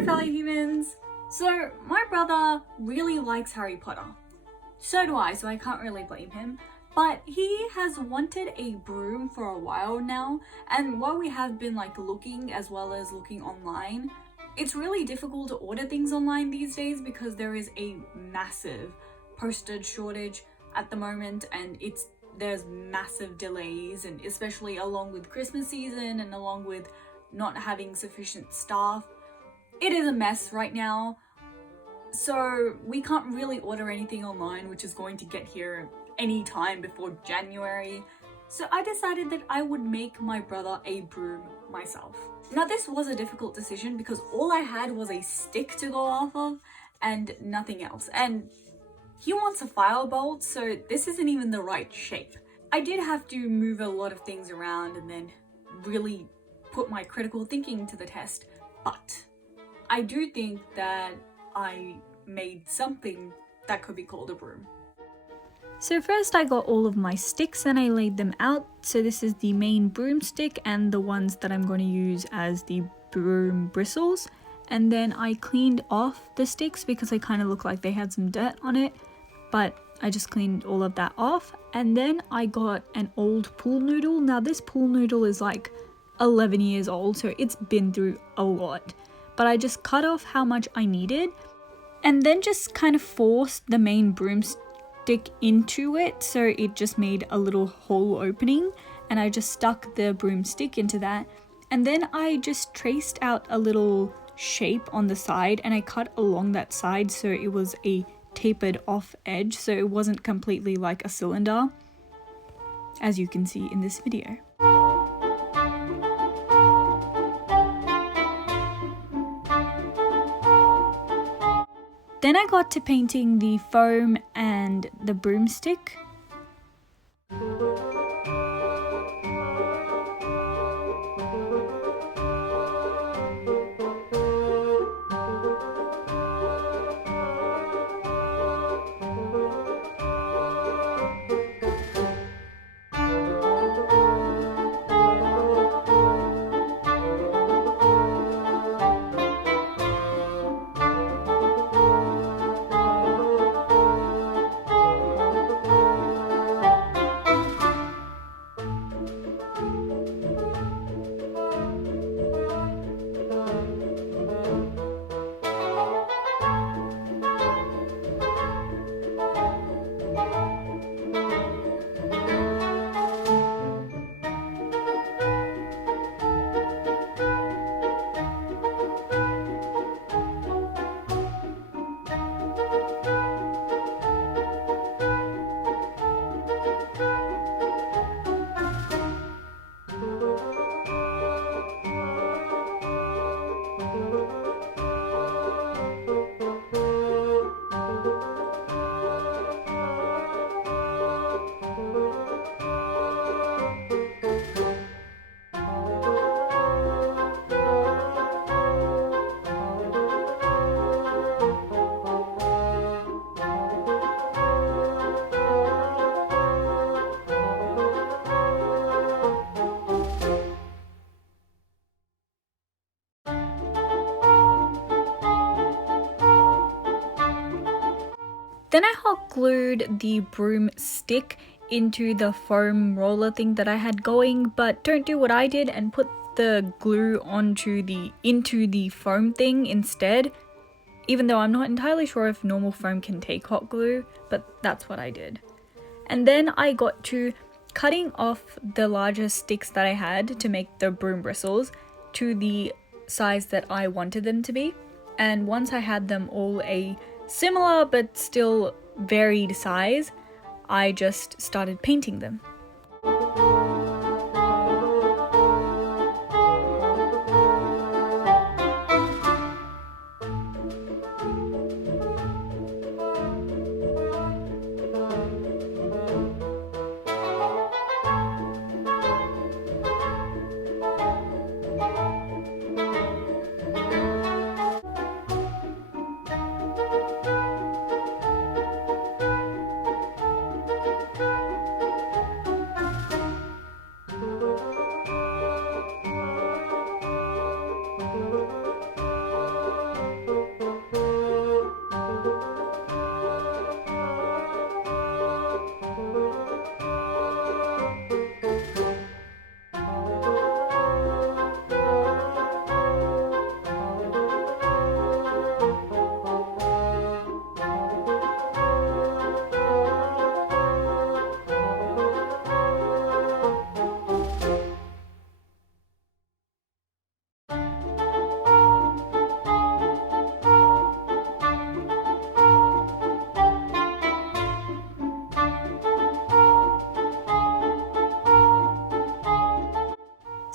Hello fellow humans! So my brother really likes Harry Potter. So do I, so I can't really blame him. But he has wanted a broom for a while now, and while we have been looking as well as looking online, it's really difficult to order things online these days because there is a massive postage shortage at the moment, and there's massive delays, and especially along with Christmas season and along with not having sufficient staff. It is a mess right now, so we can't really order anything online, which is going to get here any time before January. So I decided that I would make my brother a broom myself. Now this was a difficult decision because all I had was a stick to go off of and nothing else. And he wants a firebolt, so this isn't even the right shape. I did have to move a lot of things around and then really put my critical thinking to the test, but I do think that I made something that could be called a broom. So first I got all of my sticks and I laid them out. So this is the main broomstick and the ones that I'm going to use as the broom bristles. And then I cleaned off the sticks because they kind of look like they had some dirt on it, but I just cleaned all of that off. And then I got an old pool noodle. Now this pool noodle is like 11 years old, so it's been through a lot. But I just cut off how much I needed and then just kind of forced the main broomstick into it, so it just made a little hole opening, and I just stuck the broomstick into that, and then I just traced out a little shape on the side and I cut along that side so it was a tapered off edge, so it wasn't completely like a cylinder, as you can see in this video. Then I got to painting the foam and the broomstick. Then I hot glued the broomstick into the foam roller thing that I had going, but don't do what I did and put the glue into the foam thing instead, even though I'm not entirely sure if normal foam can take hot glue, but that's what I did. And then I got to cutting off the larger sticks that I had to make the broom bristles to the size that I wanted them to be, and once I had them all a similar but still varied size, I just started painting them.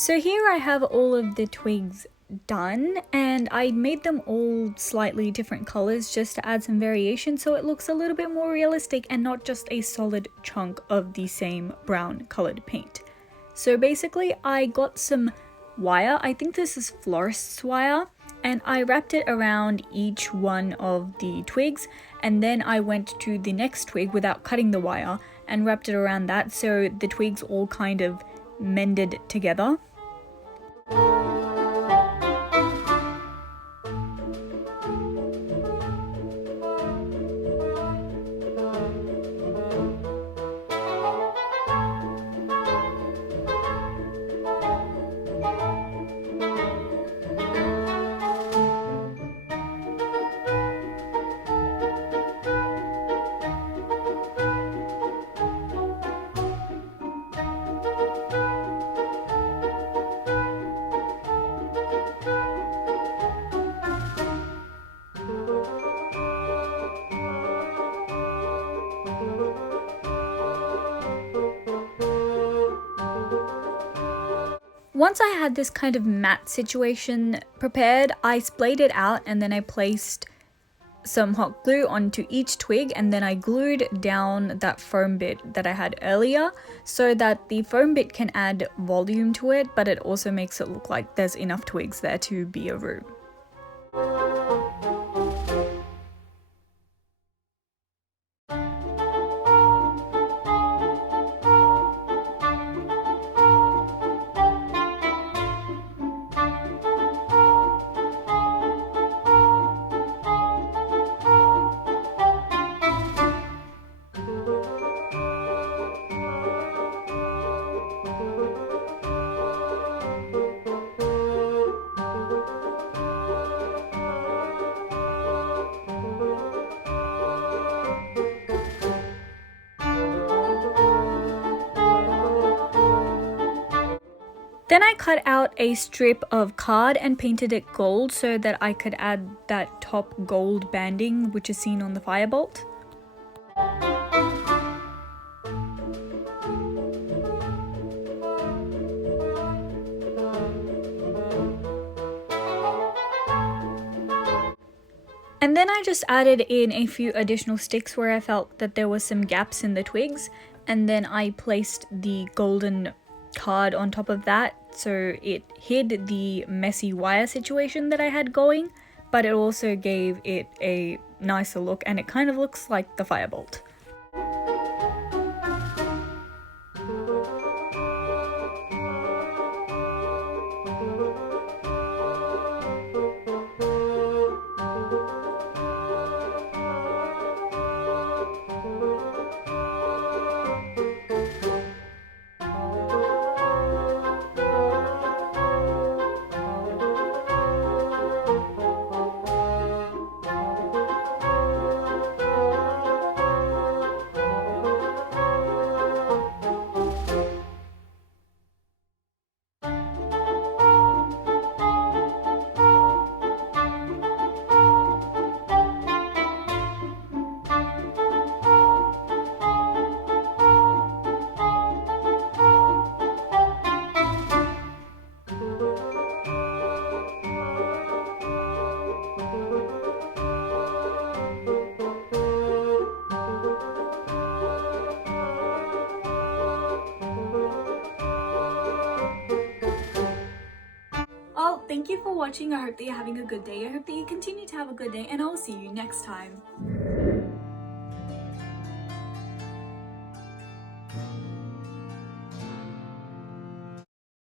So here I have all of the twigs done, and I made them all slightly different colors just to add some variation so it looks a little bit more realistic and not just a solid chunk of the same brown colored paint. So basically I got some wire, I think this is florist's wire, and I wrapped it around each one of the twigs, and then I went to the next twig without cutting the wire and wrapped it around that so the twigs all kind of mended together. Once I had this kind of matte situation prepared, I splayed it out and then I placed some hot glue onto each twig, and then I glued down that foam bit that I had earlier so that the foam bit can add volume to it, but it also makes it look like there's enough twigs there to be a room. Then I cut out a strip of card and painted it gold so that I could add that top gold banding which is seen on the Firebolt. And then I just added in a few additional sticks where I felt that there was some gaps in the twigs, and then I placed the golden card on top of that so it hid the messy wire situation that I had going, but it also gave it a nicer look and it kind of looks like the Firebolt. Well, thank you for watching. I hope that you're having a good day. I hope that you continue to have a good day, and I'll see you next time.